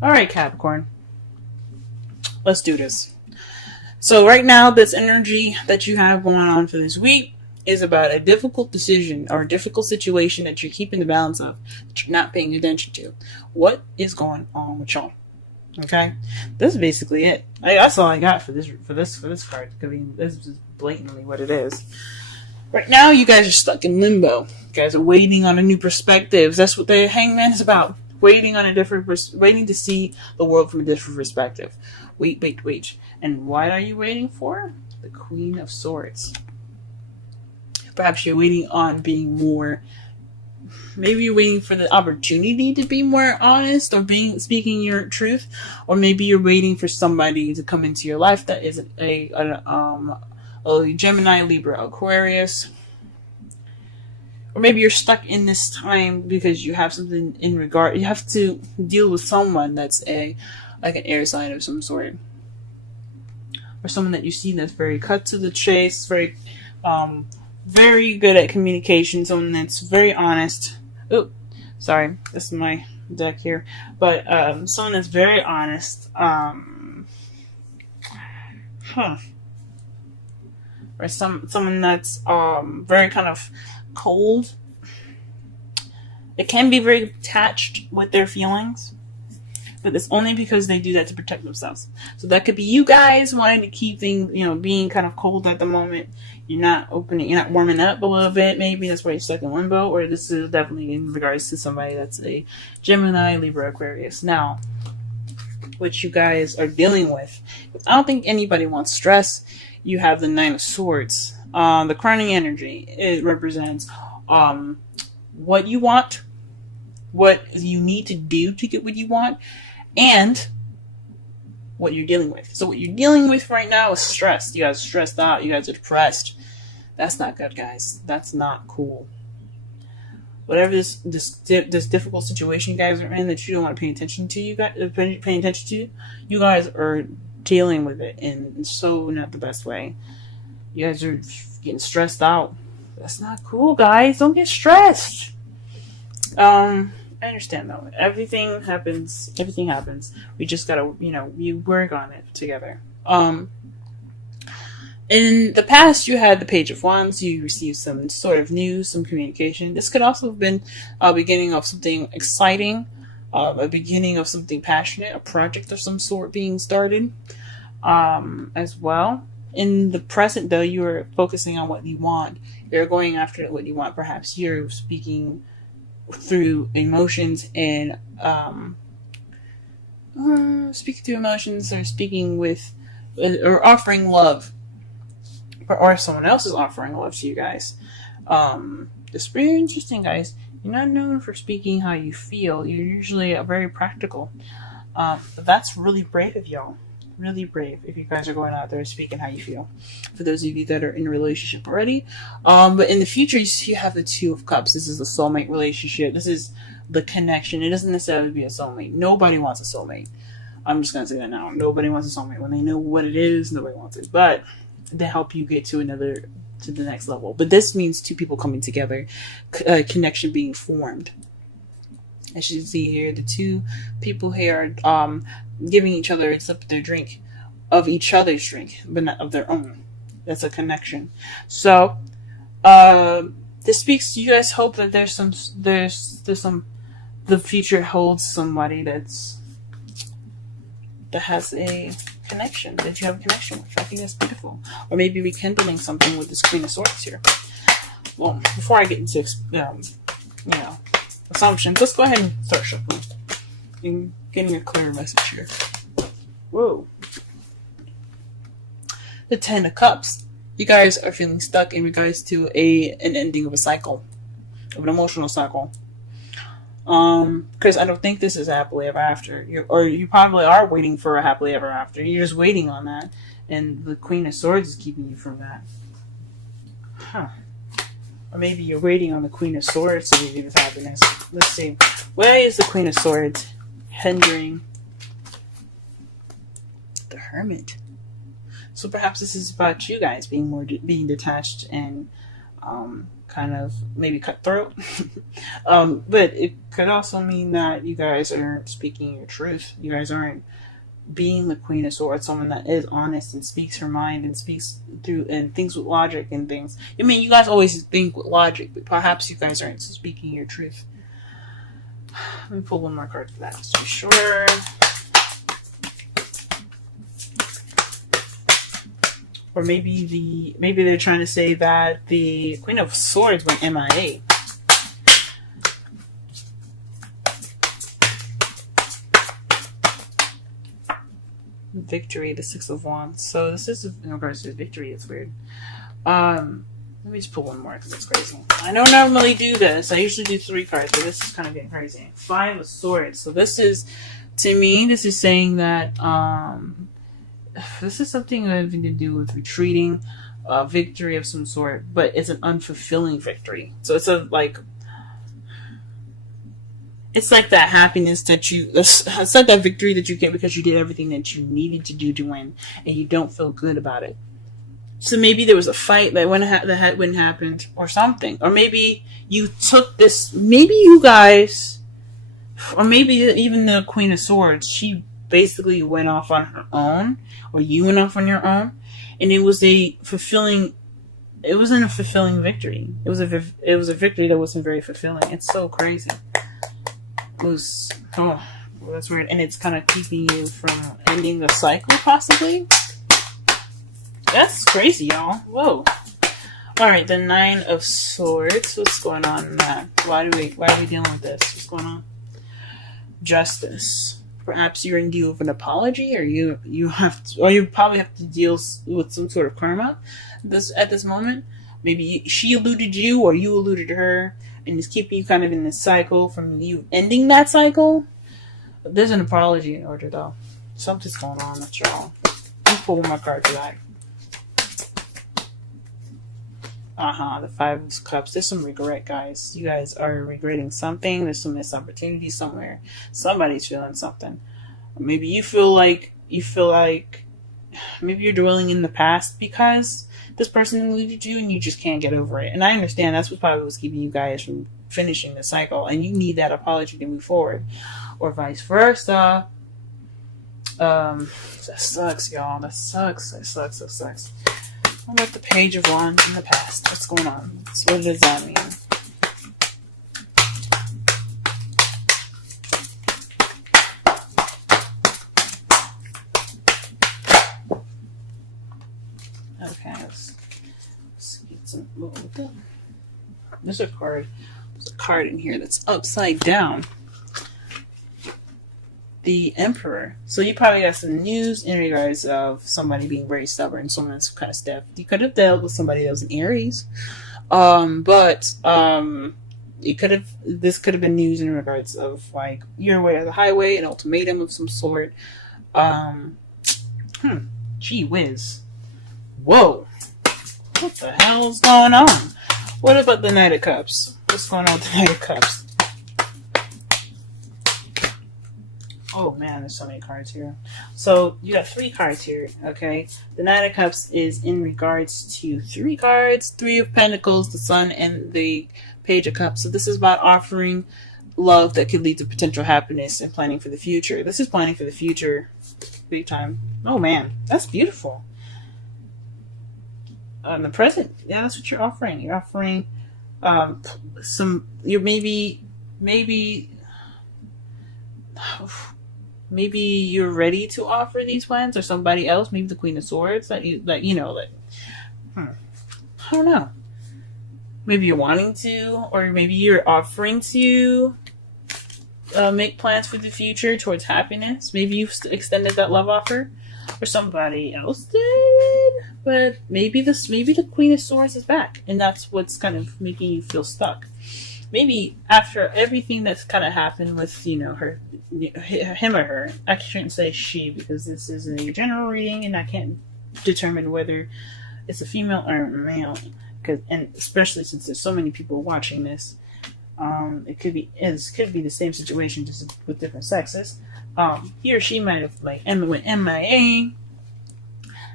All right, Capricorn. Let's do this. So right now, this energy that you have going on for this week is about a difficult decision or a difficult situation that you're keeping the balance of, that you're not paying attention to. What is going on with y'all? Okay, this is basically it. That's all I got for this card. I mean, this is blatantly what it is. Right now, you guys are stuck in limbo. You guys are waiting on a new perspective. That's what the Hangman is about. Waiting to see the world from a different perspective. Wait. And what are you waiting for? The Queen of Swords. Perhaps you're waiting on being more. Maybe you're waiting for the opportunity to be more honest or speaking your truth, or maybe you're waiting for somebody to come into your life that is a Gemini, Libra, Aquarius. Or maybe you're stuck in this time because you have something you have to deal with someone that's like an air sign of some sort. Or someone that you see that's very cut to the chase, very good at communication, someone that's very honest. Oh, sorry, this is my deck here. But someone that's very honest. Or someone that's very kind of cold. It can be very attached with their feelings, but it's only because they do that to protect themselves. So that could be you guys wanting to keep things, being kind of cold at the moment. You're not warming up a little bit. Maybe that's why you're stuck in limbo. Or this is definitely in regards to somebody that's a Gemini, Libra, Aquarius. Now, what you guys are dealing with, I don't think anybody wants stress. You have the Nine of Swords. The crowning energy, it represents what you want, what you need to do to get what you want, and what you're dealing with. So what you're dealing with right now is stress. You guys are stressed out. You guys are depressed. That's not good, guys. That's not cool. Whatever this difficult situation you guys are in that you don't want to pay attention to, you guys are dealing with it in so not the best way. You guys are getting stressed out. That's not cool, guys. Don't get stressed. I understand though. Everything happens. We just gotta, we work on it together. In the past, you had the Page of Wands. You received some sort of news, some communication. This could also have been a beginning of something exciting, a beginning of something passionate, a project of some sort being started, as well. In the present, though, you are focusing on what you want. You're going after what you want. Perhaps you're speaking through emotions and speaking through emotions, or speaking with, or offering love, or someone else is offering love to you guys. It's very interesting, guys. You're not known for speaking how you feel. You're usually very practical. But that's really brave of y'all. Really brave if you guys are going out there speaking how you feel. For those of you that are in a relationship already. But in the future, you have the Two of Cups. This is the soulmate relationship. This is the connection. It doesn't necessarily be a soulmate. Nobody wants a soulmate. I'm just going to say that now. Nobody wants a soulmate. When they know what it is, nobody wants it. But to help you get to the next level. But this means two people coming together, connection being formed. As you see here, the two people here are giving each other a sip of their drink, of each other's drink, but not of their own. That's a connection. So, this speaks to you guys. Hope that there's some, the future holds somebody that has a connection, that you have a connection with. I think that's beautiful. Or maybe rekindling something with this Queen of Swords here. Well, before I get into, assumptions, let's go ahead and start shuffling and getting a clearer message here. Whoa. The Ten of Cups. You guys are feeling stuck in regards to an ending of a cycle, of an emotional cycle. Because I don't think this is happily ever after. You probably are waiting for a happily ever after. You're just waiting on that, and the Queen of Swords is keeping you from that. Or maybe you're waiting on the Queen of Swords to give you this happiness. Let's see. Where is the Queen of Swords hindering the Hermit? So perhaps this is about you guys being detached and kind of maybe cutthroat. But it could also mean that you guys aren't speaking your truth. You guys aren't being the Queen of Swords, someone that is honest and speaks her mind and speaks through and thinks with logic and things. I mean, you guys always think with logic, but perhaps you guys aren't speaking your truth. Let me pull one more card for that just to be sure. Or maybe they're trying to say that the Queen of Swords went MIA. Victory, the Six of Wands. So this is in regards to victory. It's weird. Let me just pull one more because it's crazy. I don't normally do this. I usually do 3 cards, but this is kind of getting crazy. 5 of Swords. So this is, to me, this is saying that this is something having to do with retreating, victory of some sort, but it's an unfulfilling victory. So it's it's like that happiness that it's like that victory that you get because you did everything that you needed to do to win, and you don't feel good about it. So maybe there was a fight that wouldn't happened or something. Or maybe you took this, maybe you guys, or maybe even the Queen of Swords, she basically went off on her own, or you went off on your own, and it wasn't a fulfilling victory. It was a victory that wasn't very fulfilling. It's so crazy. That's weird. And it's kind of keeping you from ending the cycle, possibly. That's crazy, y'all. Whoa. Alright, the 9 of Swords. What's going on in that? Why are we dealing with this? What's going on? Justice. Perhaps you're in deal with an apology, or you probably have to deal with some sort of karma at this moment. Maybe she eluded you, or you eluded her, and it's keeping you kind of in this cycle from you ending that cycle. There's an apology in order, though. Something's going on with y'all. Let's pull one more card for that. The 5 of Cups. There's some regret, guys. You guys are regretting something. There's some missed opportunity somewhere. Somebody's feeling something. Maybe you feel like maybe you're dwelling in the past because this person eluded you and you just can't get over it. And I understand that's what probably was keeping you guys from finishing the cycle, and you need that apology to move forward, or vice versa. That sucks, y'all. That sucks. What about the Page of Wands in the past? What's going on? So what does that mean? Okay, let's get some. There's a card in here that's upside down. The Emperor. So you probably got some news in regards of somebody being very stubborn, someone that's kind of stiff. You could have dealt with somebody that was an Aries. This could have been news in regards of like your way or the highway, an ultimatum of some sort. Gee whiz. Whoa. What the hell is going on? What about the Knight of Cups? What's going on with the Knight of Cups? Oh man, there's so many cards here. So you got 3 cards here, okay? The Knight of Cups is in regards to 3 cards, 3 of Pentacles, the Sun, and the Page of Cups. So this is about offering love that could lead to potential happiness and planning for the future. This is planning for the future big time. Oh man, that's beautiful. In the present, yeah, that's what you're offering. You're offering maybe you're ready to offer these plans, or somebody else, maybe the Queen of Swords I don't know. Maybe you're wanting to, or maybe you're offering to make plans for the future towards happiness. Maybe you've extended that love offer, or somebody else did. But maybe the Queen of Swords is back, and that's what's kind of making you feel stuck. Maybe after everything that's kind of happened with, her, him or her. I shouldn't say she, because this is a general reading and I can't determine whether it's a female or a male. And especially since there's so many people watching this, it could be the same situation, just with different sexes. He or she might have went MIA,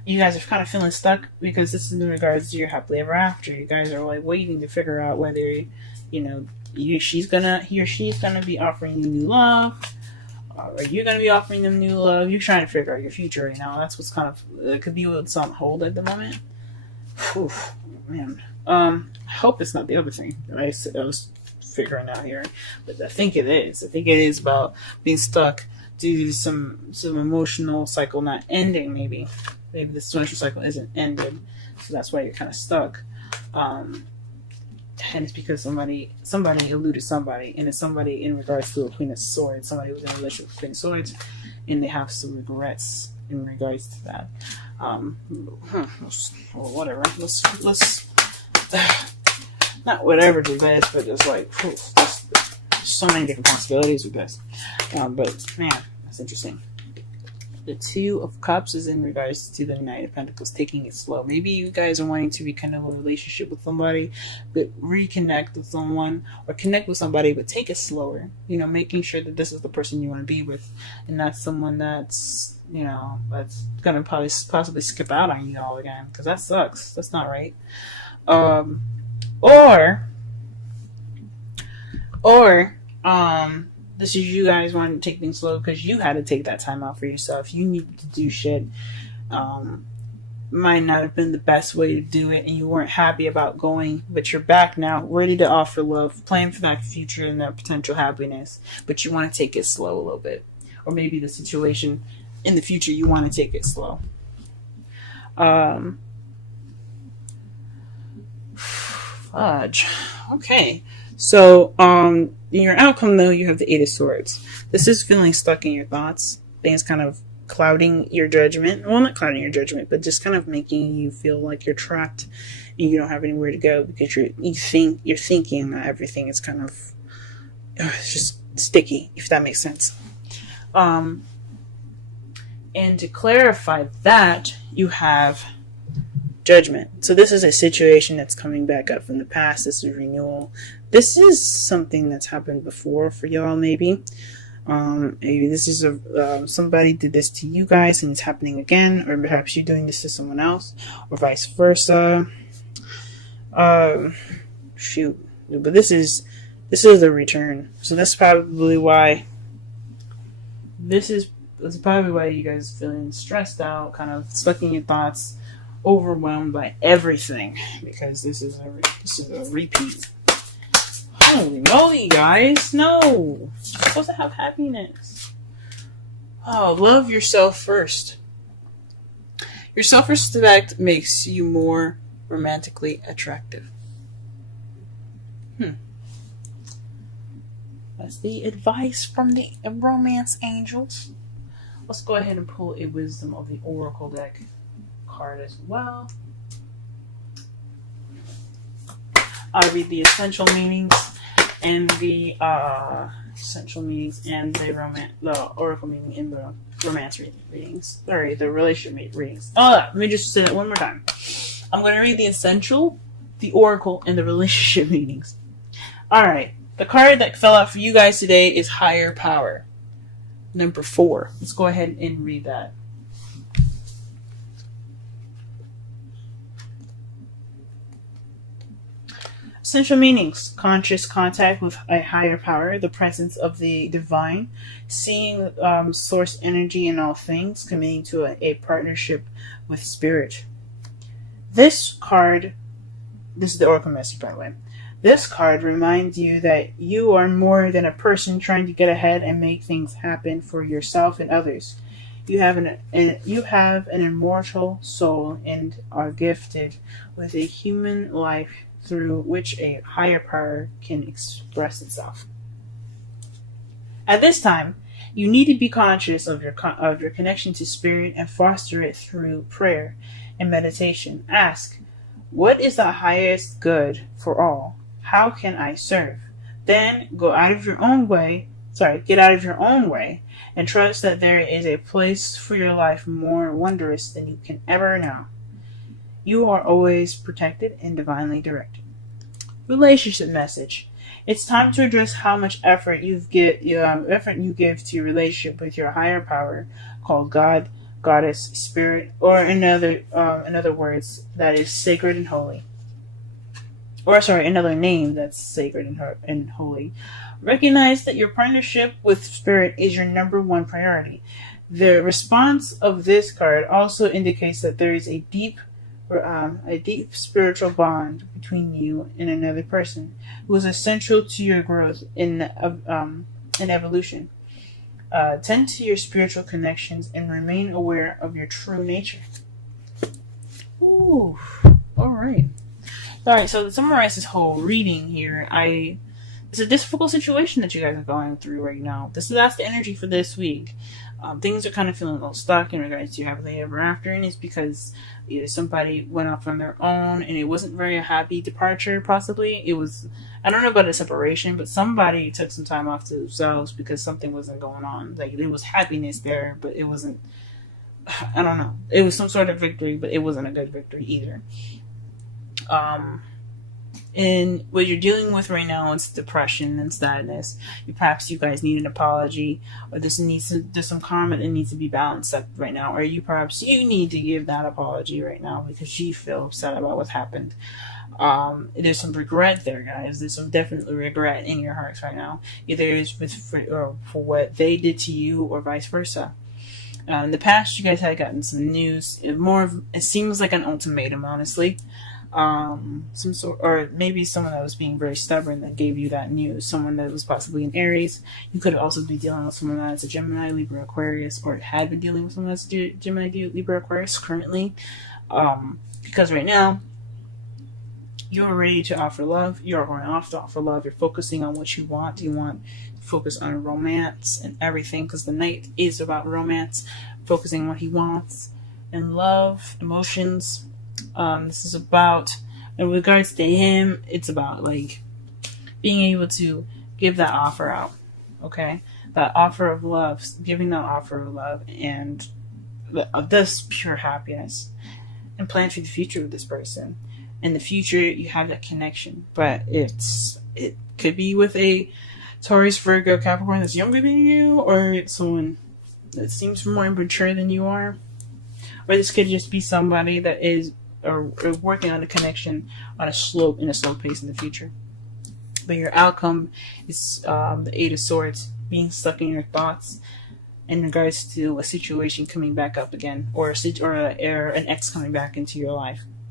you guys are kind of feeling stuck because this is in regards to your happily ever after. You guys are like waiting to figure out whether, you know, he or she's gonna be offering you new love, or you're gonna be offering them new love. You're trying to figure out your future right now. That's what's kind of, it could be what's on hold at the moment. Whew, man. I hope it's not the other thing that I was figuring out here, but I think it is. I think it is about being stuck due to some emotional cycle not ending. Maybe this emotional cycle isn't ended, so that's why you're kind of stuck. And it's because somebody eluded somebody, and it's somebody in regards to a Queen of Swords. Somebody who's in a relationship with Queen of Swords, and they have some regrets in regards to that. Whatever. Let's not whatever the best, but it's like there's so many different possibilities with this. But man, that's interesting. The Two of Cups is in regards to the Knight of Pentacles, taking it slow. Maybe you guys are wanting to rekindle a relationship with somebody, but reconnect with someone, or connect with somebody, but take it slower. You know, making sure that this is the person you want to be with, and not someone that's, you know, that's gonna possibly skip out on you all again, because that sucks. That's not right. This is you guys wanting to take things slow because you had to take that time out for yourself. You needed to do shit. Might not have been the best way to do it, and you weren't happy about going, but you're back now, ready to offer love, planning for that future and that potential happiness, but you want to take it slow a little bit. Or maybe the situation in the future, you want to take it slow. Fudge. Okay. So, in your outcome, though, you have the Eight of Swords. This is feeling stuck in your thoughts. Things kind of clouding your judgment. Well, not clouding your judgment, but just kind of making you feel like you're trapped and you don't have anywhere to go because you're thinking that everything is kind of it's just sticky, if that makes sense. And to clarify that, you have Judgment. So this is a situation that's coming back up from the past. This is renewal. This is something that's happened before for y'all, maybe. Maybe this is somebody did this to you guys and it's happening again, or perhaps you're doing this to someone else, or vice versa. Shoot. But this is the return. So that's probably why that's probably why you guys are feeling stressed out, kind of stuck in your thoughts, overwhelmed by everything, because this is a repeat. Holy moly, guys! No, you're supposed to have happiness. Oh, love yourself first. Your self-respect makes you more romantically attractive. That's the advice from the romance angels. Let's go ahead and pull a Wisdom of the Oracle deck card as well. I'll read the essential meanings and the the oracle meaning in the romance readings. Sorry, the relationship readings. Let me just say that one more time. I'm going to read the essential, the oracle, and the relationship meanings. Alright, the card that fell out for you guys today is Higher Power. Number 4. Let's go ahead and read that. Essential meanings: conscious contact with a higher power, the presence of the divine, seeing source energy in all things, committing to a partnership with spirit. This is the oracle message, by the way. This card reminds you that you are more than a person trying to get ahead and make things happen for yourself and others. You have an immortal soul and are gifted with a human life through which a higher power can express itself. At this time, you need to be conscious of your connection to spirit and foster it through prayer and meditation. Ask, what is the highest good for all? How can I serve? Then get out of your own way and trust that there is a place for your life more wondrous than you can ever know. You are always protected and divinely directed. Relationship message. It's time to address how much effort you give to your relationship with your higher power called God, goddess, spirit, or in other words, that is sacred and holy. Or sorry, another name that's sacred and holy. Recognize that your partnership with spirit is your number one priority. The response of this card also indicates that there is a deep spiritual bond between you and another person who is essential to your growth in evolution. Tend to your spiritual connections and remain aware of your true nature. Ooh, all right. All right, so to summarize this whole reading here, it's a difficult situation that you guys are going through right now. That's the energy for this week. Things are kind of feeling a little stuck in regards to your happily ever after, and it's because either somebody went off on their own and it wasn't very a happy departure, possibly. It was, I don't know about a separation, but somebody took some time off to themselves because something wasn't going on. Like, there was happiness there, but it wasn't, I don't know. It was some sort of victory, but it wasn't a good victory either. And what you're dealing with right now is depression and sadness. Perhaps you guys need an apology, or there's some karma that needs to be balanced up right now, or perhaps you need to give that apology right now because you feel upset about what happened. There's some regret there, guys. There's some definitely regret in your hearts right now. Either it's for what they did to you, or vice versa. In the past, you guys had gotten some news. It seems like an ultimatum, honestly. Some sort, or maybe someone that was being very stubborn that gave you that news. Someone that was possibly an Aries. You could also be dealing with someone that's a Gemini, Libra, Aquarius, or had been dealing with someone that's a Gemini, Libra, Aquarius currently. Because right now, you're ready to offer love. You're going off to offer love. You're focusing on what you want. You want to focus on romance and everything, because the Knight is about romance, focusing on what he wants, and love, emotions. This is about, in regards to him, it's about like being able to give that offer out, okay? That offer of love, giving that offer of love, and this pure happiness, and plan for the future with this person. In the future, you have that connection, but it could be with a Taurus, Virgo, Capricorn that's younger than you, or someone that seems more immature than you are, or this could just be somebody that is or working on a connection in a slow pace in the future. But your outcome is the Eight of Swords, being stuck in your thoughts in regards to a situation coming back up again, or an ex coming back into your life.